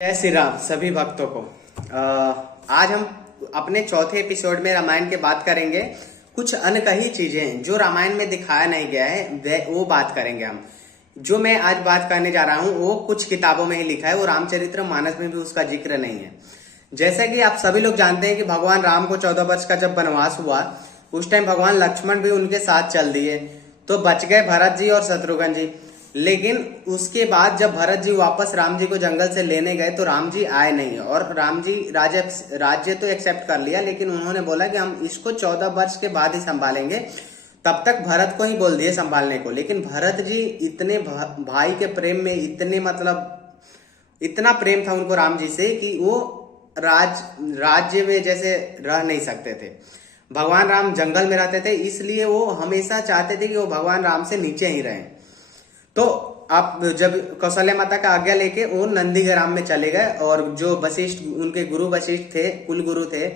जय श्री राम सभी भक्तों को। आज हम अपने चौथे एपिसोड में रामायण के बात करेंगे। कुछ अनकही चीजें जो रामायण में दिखाया नहीं गया है वो बात करेंगे हम। जो मैं आज बात करने जा रहा हूँ वो कुछ किताबों में ही लिखा है, वो रामचरित्र मानस में भी उसका जिक्र नहीं है। जैसा कि आप सभी लोग जानते हैं कि भगवान राम को 14 वर्ष का जब वनवास हुआ उस टाइम भगवान लक्ष्मण भी उनके साथ चल दिए, तो बच गए भरत जी और शत्रुघ्न जी। लेकिन उसके बाद जब भरत जी वापस राम जी को जंगल से लेने गए तो राम जी आए नहीं, और राम जी राज्य तो एक्सेप्ट कर लिया, लेकिन उन्होंने बोला कि हम इसको 14 वर्ष के बाद ही संभालेंगे। तब तक भरत को ही बोल दिए संभालने को। लेकिन भरत जी इतने भाई के प्रेम में इतना प्रेम था उनको राम जी से कि वो राज्य में जैसे रह नहीं सकते थे। भगवान राम जंगल में रहते थे, इसलिए वो हमेशा चाहते थे कि वो भगवान राम से नीचे ही रहें। तो आप जब कौशल्या माता का आज्ञा लेके वो नंदीग्राम में चले गए, और जो वशिष्ठ उनके गुरु वशिष्ठ थे, कुल गुरु थे,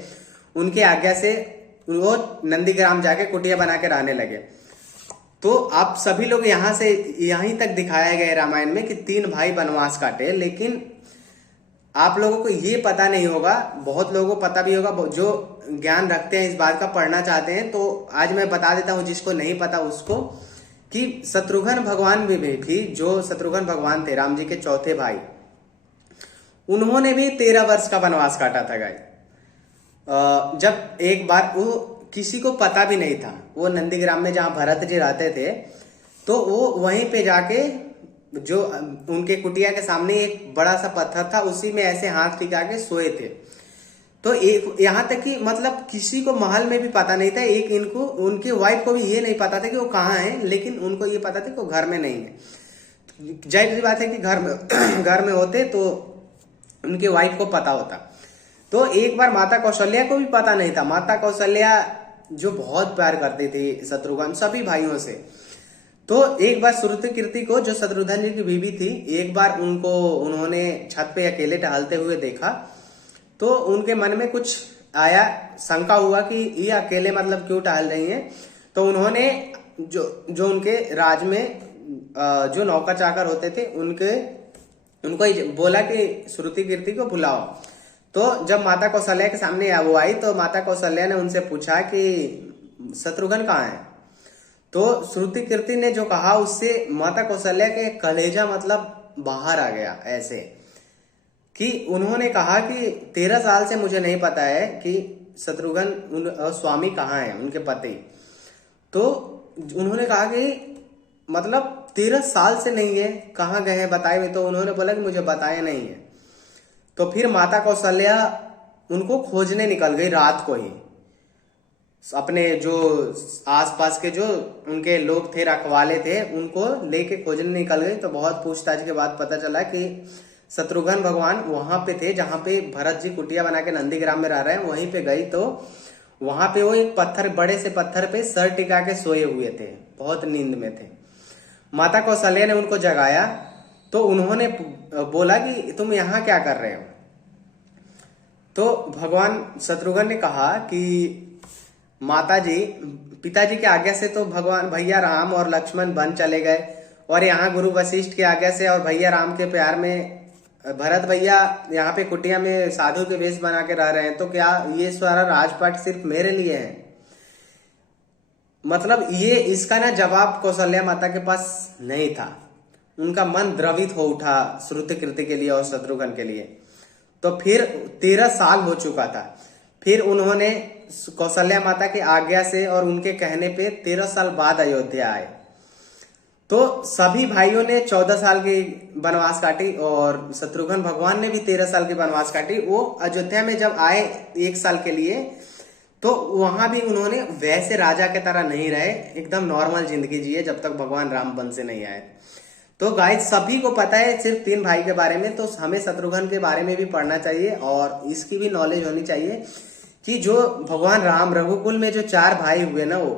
उनकी आज्ञा से वो नंदीग्राम जाके कुटिया बना के रहने लगे। तो आप सभी लोग यहीं तक दिखाया गया रामायण में कि 3 भाई वनवास काटे। लेकिन आप लोगों को ये पता नहीं होगा, बहुत लोगों को पता भी होगा जो ज्ञान रखते हैं, इस बात का पढ़ना चाहते हैं। तो आज मैं बता देता हूँ जिसको नहीं पता उसको, कि शत्रुघ्न भगवान भी जो शत्रुघ्न भगवान थे राम जी के चौथे भाई, उन्होंने भी 13 वर्ष का वनवास काटा था गाइस। जब एक बार वो किसी को पता भी नहीं था, वो नंदीग्राम में जहां भरत जी रहते थे, तो वो वहीं पे जाके जो उनके कुटिया के सामने एक बड़ा सा पत्थर था, उसी में ऐसे हाथ टिका के सोए थे। तो एक यहाँ तक कि मतलब किसी को महल में भी पता नहीं था, उनकी वाइफ को भी ये नहीं पता था कि वो कहाँ है, लेकिन उनको ये पता था कि वो घर में नहीं है। जाहिर सी बात है कि घर में होते तो उनकी वाइफ को पता होता। तो एक बार माता कौशल्या को भी पता नहीं था। माता कौशल्या जो बहुत प्यार करती थी शत्रुघ्न सभी भाइयों से, तो एक बार श्रुतिकीर्ति को, जो शत्रुघ्न जी की बीवी थी, एक बार उन्होंने छत पे अकेले टहलते हुए देखा। तो उनके मन में कुछ आया, शंका हुआ कि ये अकेले मतलब क्यों टहल रही हैं। तो उन्होंने जो उनके राज में जो नौकर चाकर होते थे उनको बोला कि श्रुतिकीर्ति को बुलाओ। तो जब माता कौशल्या के सामने वो आई तो माता कौशल्या ने उनसे पूछा कि शत्रुघ्न कहाँ है। तो श्रुतिकीर्ति ने जो कहा उससे माता कौशल्या के कलेजा मतलब बाहर आ गया, ऐसे कि उन्होंने कहा कि 13 साल से मुझे नहीं पता है कि शत्रुघ्न स्वामी कहाँ है, उनके पति। तो उन्होंने कहा कि मतलब 13 साल से नहीं है, कहाँ गए हैं बताए हुए। तो उन्होंने बोला कि मुझे बताया नहीं है। तो फिर माता कौशल्या उनको खोजने निकल गई रात को ही। अपने जो आसपास के जो उनके लोग थे, रखवाले थे, उनको लेके खोजने निकल गई। तो बहुत पूछताछ के बाद पता चला कि शत्रुघ्न भगवान वहां पे थे जहां पे भरत जी कुटिया बना के नंदीग्राम में रह रहे हैं, वहीं पे गई। तो वहां पे वो एक बड़े से पत्थर पे सर टिका के सोए हुए थे, बहुत नींद में थे। माता कौशल्या ने उनको जगाया तो उन्होंने बोला कि तुम यहाँ क्या कर रहे हो। तो भगवान शत्रुघ्न ने कहा कि माता जी, पिताजी की आज्ञा से तो भगवान भैया राम और लक्ष्मण वन चले गए, और यहाँ गुरु वशिष्ठ की आज्ञा से और भैया राम के प्यार में भरत भैया यहाँ पे कुटिया में साधु के वेश बना के रह रहे हैं। तो क्या ये सारा राजपाट सिर्फ मेरे लिए है? मतलब ये इसका ना जवाब कौशल्या माता के पास नहीं था। उनका मन द्रवित हो उठा श्रुतिकीर्ति के लिए और शत्रुघ्न के लिए। तो फिर 13 साल हो चुका था। फिर उन्होंने कौशल्या माता की आज्ञा से और उनके कहने पे 13 साल बाद अयोध्या आए। तो सभी भाइयों ने 14 साल की वनवास काटी, और शत्रुघ्न भगवान ने भी 13 साल की वनवास काटी। वो अयोध्या में जब आए 1 साल के लिए, तो वहां भी उन्होंने वैसे राजा के तरह नहीं रहे, एकदम नॉर्मल जिंदगी जिए जब तक भगवान राम वन से नहीं आए। तो गाइस सभी को पता है सिर्फ 3 भाई के बारे में, तो हमें शत्रुघ्न के बारे में भी पढ़ना चाहिए और इसकी भी नॉलेज होनी चाहिए कि जो भगवान राम रघुकुल में जो 4 भाई हुए ना, वो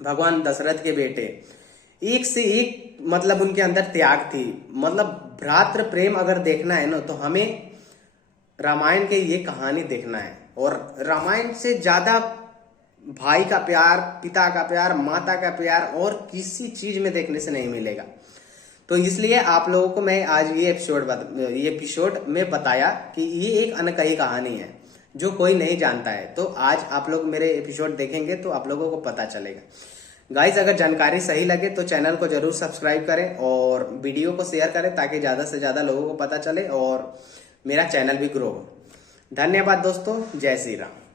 भगवान दशरथ के बेटे, एक से एक मतलब उनके अंदर त्याग थी। मतलब भ्रातृ प्रेम अगर देखना है ना, तो हमें रामायण के ये कहानी देखना है। और रामायण से ज्यादा भाई का प्यार, पिता का प्यार, माता का प्यार और किसी चीज में देखने से नहीं मिलेगा। तो इसलिए आप लोगों को मैं आज ये एपिसोड में बताया कि ये एक अनकही कहानी है जो कोई नहीं जानता है। तो आज आप लोग मेरे एपिसोड देखेंगे तो आप लोगों को पता चलेगा। गाइस, अगर जानकारी सही लगे तो चैनल को जरूर सब्सक्राइब करें और वीडियो को शेयर करें ताकि ज़्यादा से ज़्यादा लोगों को पता चले और मेरा चैनल भी ग्रो हो। धन्यवाद दोस्तों, जय श्री राम।